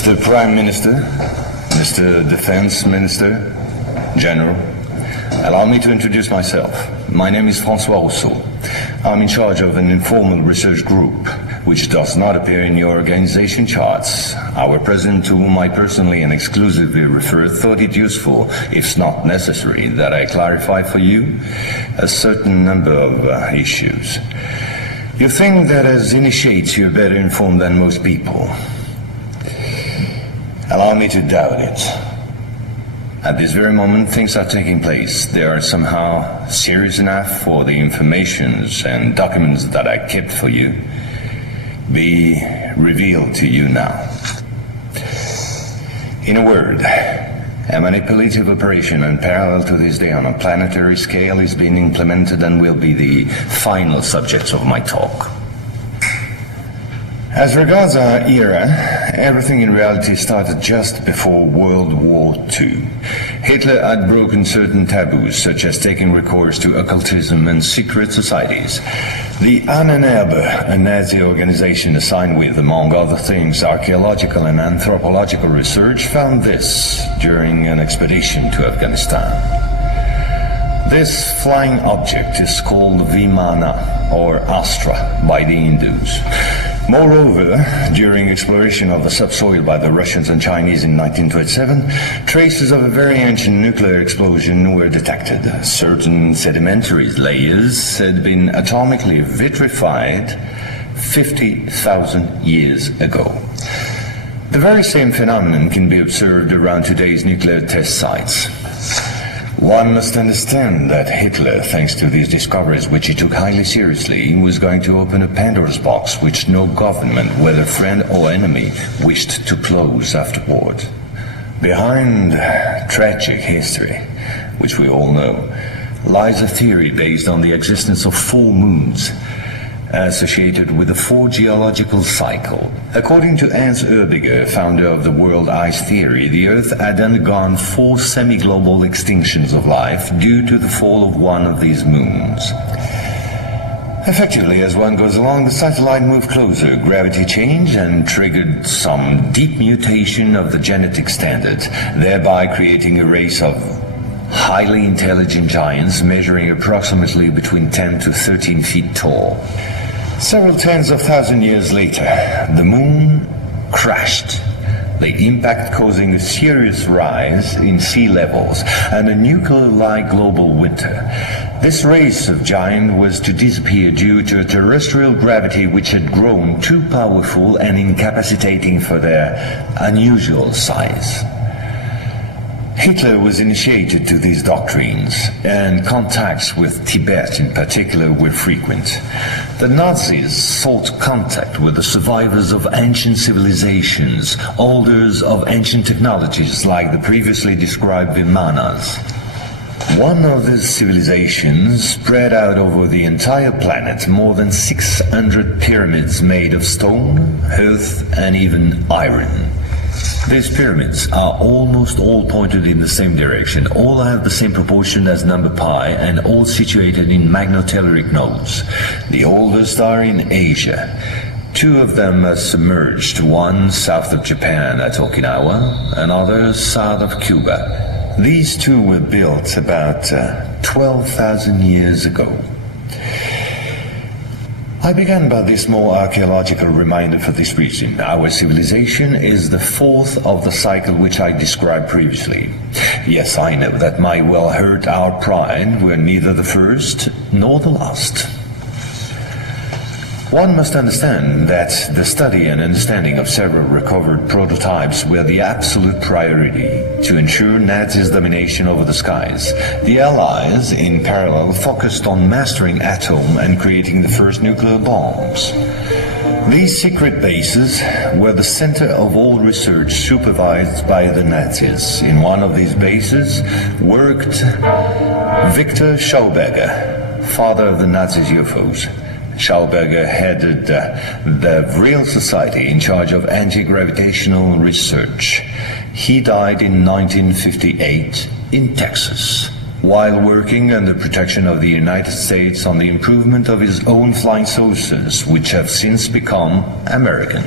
Mr. Prime Minister, Mr. Defense Minister, General, allow me to introduce myself. My name is François Rousseau. I'm in charge of an informal research group, which does not appear in your organization charts. Our president, to whom I personally and exclusively refer, thought it useful, if not necessary, that I clarify for you a certain number of issues. You think that as initiates you're better informed than most people. Allow me to doubt it. At this very moment, things are taking place. They are somehow serious enough for the informations and documents that I kept for you be revealed to you now. In a word, a manipulative operation and parallel to this day on a planetary scale is being implemented and will be the final subjects of my talk. As regards our era, everything in reality started just before World War II. Hitler had broken certain taboos, such as taking recourse to occultism and secret societies. The Ahnenerbe, a Nazi organization assigned with, among other things, archaeological and anthropological research, found this during an expedition to Afghanistan. This flying object is called Vimana, or Astra, by the Hindus. Moreover, during exploration of the subsoil by the Russians and Chinese in 1927, traces of a very ancient nuclear explosion were detected. Certain sedimentary layers had been atomically vitrified 50,000 years ago. The very same phenomenon can be observed around today's nuclear test sites. One must understand that Hitler, thanks to these discoveries, which he took highly seriously, was going to open a Pandora's box which no government, whether friend or enemy, wished to close afterward. Behind tragic history, which we all know, lies a theory based on the existence of 4 moons, associated with the 4 geological cycle. According to Hans Erbiger, founder of the world ice theory, the Earth had undergone 4 semi-global extinctions of life due to the fall of one of these moons. Effectively, as one goes along, the satellite moved closer, gravity changed and triggered some deep mutation of the genetic standard, thereby creating a race of highly intelligent giants measuring approximately between 10 to 13 feet tall. Several tens of thousands years later, the moon crashed, the impact causing a serious rise in sea levels and a nuclear-like global winter. This race of giants was to disappear due to a terrestrial gravity which had grown too powerful and incapacitating for their unusual size. Hitler was initiated to these doctrines, and contacts with Tibet in particular were frequent. The Nazis sought contact with the survivors of ancient civilizations, holders of ancient technologies like the previously described Vimanas. One of these civilizations spread out over the entire planet more than 600 pyramids made of stone, earth, and even iron. These pyramids are almost all pointed in the same direction, all have the same proportion as number pi, and all situated in magnetotelluric nodes. The oldest are in Asia. 2 of them are submerged, one south of Japan at Okinawa, another south of Cuba. These 2 were built about 12,000 years ago. I began by this more archaeological reminder for this reason. Our civilization is the 4th of the cycle which I described previously. Yes, I know that might well hurt our pride. We're neither the first nor the last. One must understand that the study and understanding of several recovered prototypes were the absolute priority to ensure Nazis' domination over the skies. The Allies, in parallel, focused on mastering atom and creating the first nuclear bombs. These secret bases were the center of all research supervised by the Nazis. In one of these bases worked Victor Schauberger, father of the Nazis' UFOs. Schauberger headed the Vril Society in charge of anti-gravitational research. He died in 1958 in Texas, while working under protection of the United States on the improvement of his own flying saucers, which have since become American.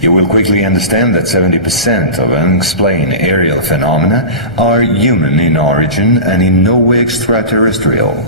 You will quickly understand that 70% of unexplained aerial phenomena are human in origin and in no way extraterrestrial.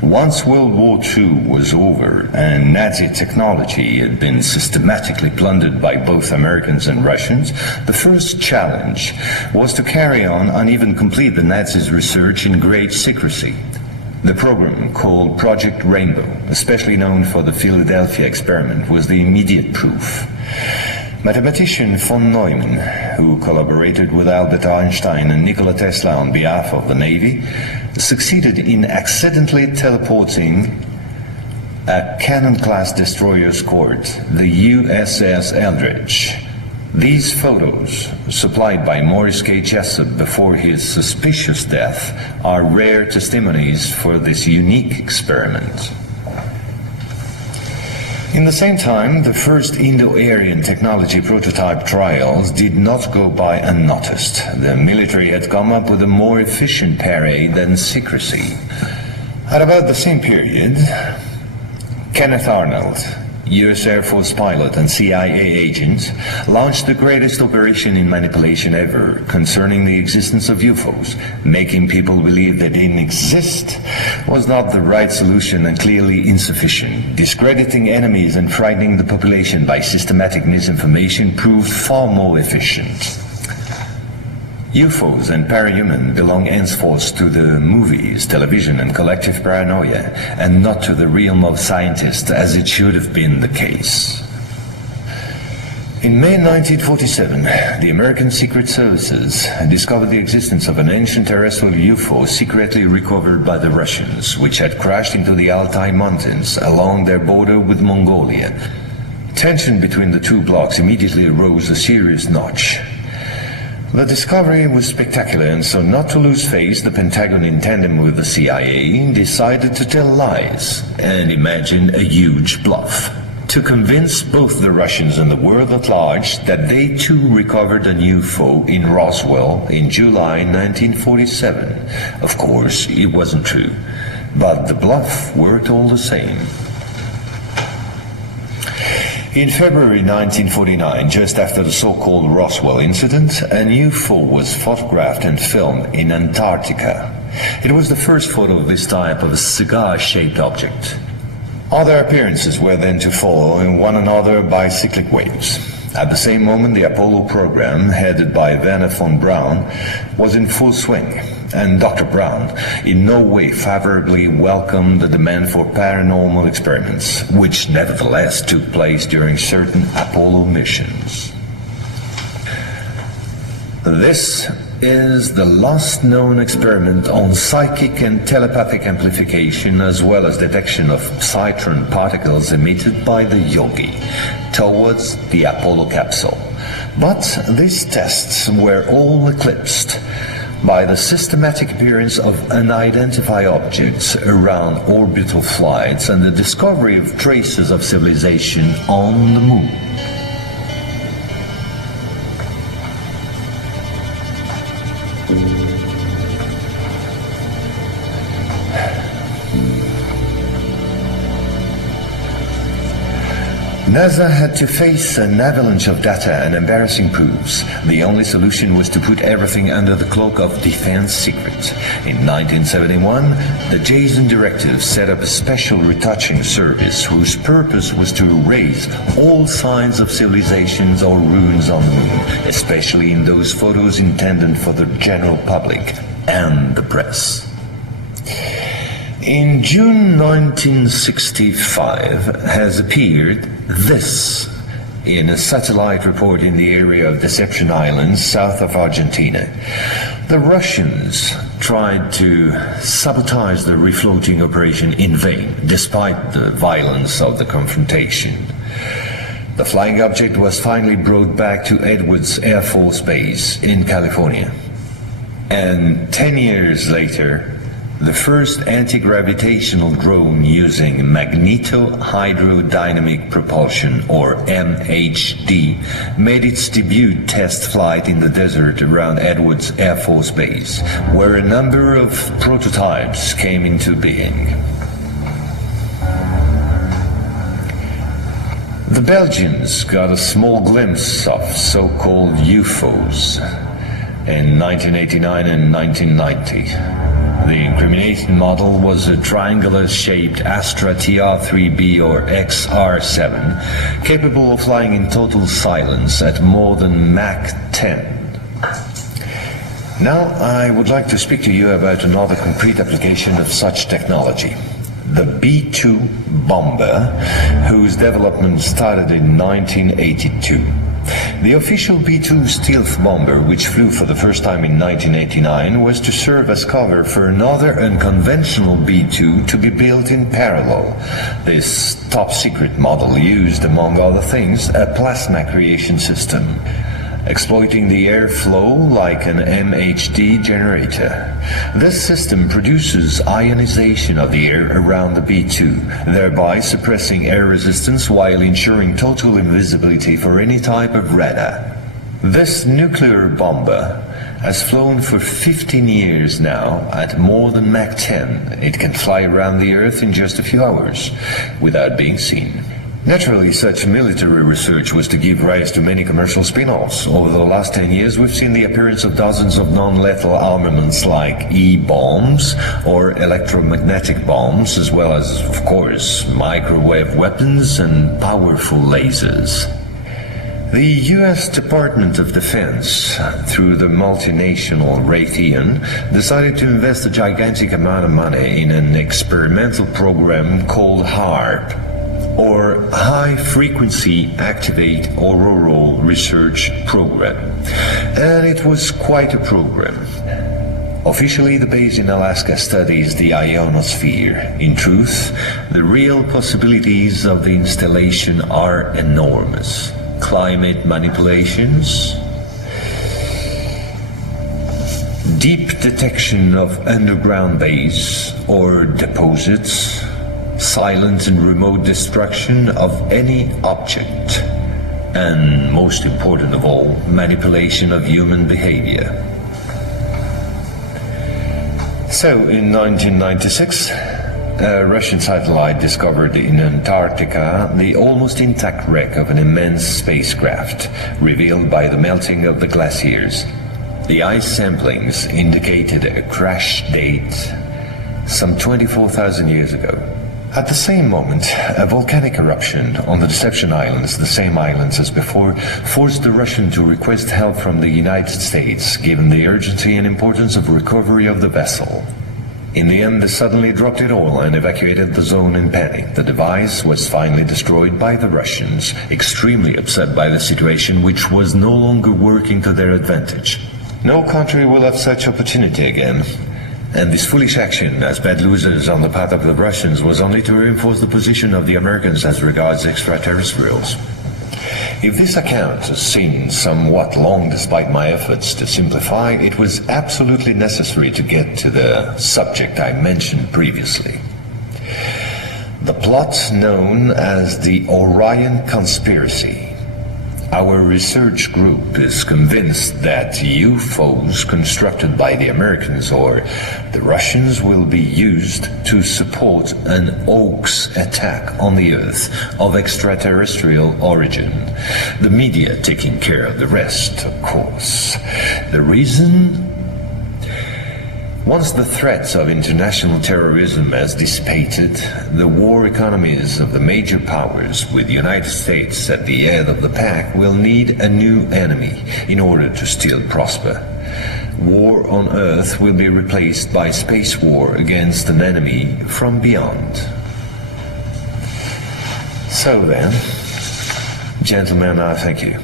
Once World War II was over and Nazi technology had been systematically plundered by both Americans and Russians, the first challenge was to carry on and even complete the Nazis' research in great secrecy. The program, called Project Rainbow, especially known for the Philadelphia experiment, was the immediate proof. Mathematician von Neumann, who collaborated with Albert Einstein and Nikola Tesla on behalf of the Navy, succeeded in accidentally teleporting a Cannon-class destroyer escort, the USS Eldridge. These photos, supplied by Morris K. Jessup before his suspicious death, are rare testimonies for this unique experiment. In the same time, the first Indo-Aryan technology prototype trials did not go by unnoticed. The military had come up with a more efficient parade than secrecy. At about the same period, Kenneth Arnold, U.S. Air Force pilot and CIA agent, launched the greatest operation in manipulation ever concerning the existence of UFOs. Making people believe they didn't exist was not the right solution and clearly insufficient. Discrediting enemies and frightening the population by systematic misinformation proved far more efficient. UFOs and parahuman belong henceforth to the movies, television, and collective paranoia, and not to the realm of scientists, as it should have been the case. In May 1947, the American Secret Services discovered the existence of an ancient terrestrial UFO secretly recovered by the Russians, which had crashed into the Altai Mountains along their border with Mongolia. Tension between the two blocs immediately rose a serious notch. The discovery was spectacular, and so not to lose face, the Pentagon, in tandem with the CIA, decided to tell lies and imagine a huge bluff to convince both the Russians and the world at large that they too recovered a UFO in Roswell in July 1947. Of course, it wasn't true, but the bluff worked all the same. In February 1949, just after the so-called Roswell incident, an UFO was photographed and filmed in Antarctica. It was the first photo of this type of a cigar-shaped object. Other appearances were then to follow in one another by cyclic waves. At the same moment, the Apollo program, headed by Werner von Braun, was in full swing, and Dr. Braun in no way favorably welcomed the demand for paranormal experiments, which nevertheless took place during certain Apollo missions. This is the last known experiment on psychic and telepathic amplification, as well as detection of citron particles emitted by the Yogi towards the Apollo capsule. But these tests were all eclipsed by the systematic appearance of unidentified objects around orbital flights and the discovery of traces of civilization on the moon. NASA had to face an avalanche of data and embarrassing proofs. The only solution was to put everything under the cloak of defense secret. In 1971, the Jason Directive set up a special retouching service whose purpose was to erase all signs of civilizations or ruins on the moon, especially in those photos intended for the general public and the press. In June 1965 has appeared this in a satellite report in the area of Deception Islands, south of Argentina. The Russians tried to sabotage the refloating operation in vain, despite the violence of the confrontation. The flying object was finally brought back to Edwards Air Force Base in California. And 10 years later, the first anti-gravitational drone using magneto-hydrodynamic propulsion, or MHD, made its debut test flight in the desert around Edwards Air Force Base, where a number of prototypes came into being. The Belgians got a small glimpse of so-called UFOs in 1989 and 1990. The incriminating model was a triangular-shaped Astra TR-3B or XR-7, capable of flying in total silence at more than Mach 10. Now, I would like to speak to you about another concrete application of such technology. The B-2 bomber, whose development started in 1982. The official B-2 stealth bomber, which flew for the first time in 1989, was to serve as cover for another unconventional B-2 to be built in parallel. This top-secret model used, among other things, a plasma creation system, exploiting the airflow like an MHD generator. This system produces ionization of the air around the B-2, thereby suppressing air resistance while ensuring total invisibility for any type of radar. This nuclear bomber has flown for 15 years now at more than Mach 10. It can fly around the Earth in just a few hours without being seen. Naturally, such military research was to give rise to many commercial spin-offs. Over the last 10 years, we've seen the appearance of dozens of non-lethal armaments like E-bombs or electromagnetic bombs, as well as, of course, microwave weapons and powerful lasers. The U.S. Department of Defense, through the multinational Raytheon, decided to invest a gigantic amount of money in an experimental program called HAARP, or High Frequency Activate Auroral Research Program. And it was quite a program. Officially, the base in Alaska studies the ionosphere. In truth, the real possibilities of the installation are enormous. Climate manipulations, deep detection of underground base or deposits, silent and remote destruction of any object, and most important of all, manipulation of human behavior. So, in 1996, a Russian satellite discovered in Antarctica the almost intact wreck of an immense spacecraft, revealed by the melting of the glaciers. The ice samplings indicated a crash date some 24,000 years ago. At the same moment, a volcanic eruption on the Deception Islands, the same islands as before, forced the Russian to request help from the United States, given the urgency and importance of recovery of the vessel. In the end, they suddenly dropped it all and evacuated the zone in panic. The device was finally destroyed by the Russians, extremely upset by the situation, which was no longer working to their advantage. No country will have such opportunity again. And this foolish action, as bad losers on the part of the Russians, was only to reinforce the position of the Americans as regards extraterrestrials. If this account seemed somewhat long despite my efforts to simplify, it was absolutely necessary to get to the subject I mentioned previously. The plot known as the Orion Conspiracy. Our research group is convinced that UFOs constructed by the Americans or the Russians will be used to support an hoax attack on the Earth of extraterrestrial origin. The media taking care of the rest, of course. The reason? Once the threats of international terrorism has dissipated, the war economies of the major powers, with the United States at the head of the pack, will need a new enemy in order to still prosper. War on Earth will be replaced by space war against an enemy from beyond. So then, gentlemen, I thank you.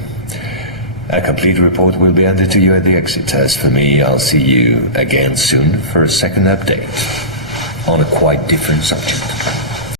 A complete report will be handed to you at the exit. As for me, I'll see you again soon for a second update on a quite different subject.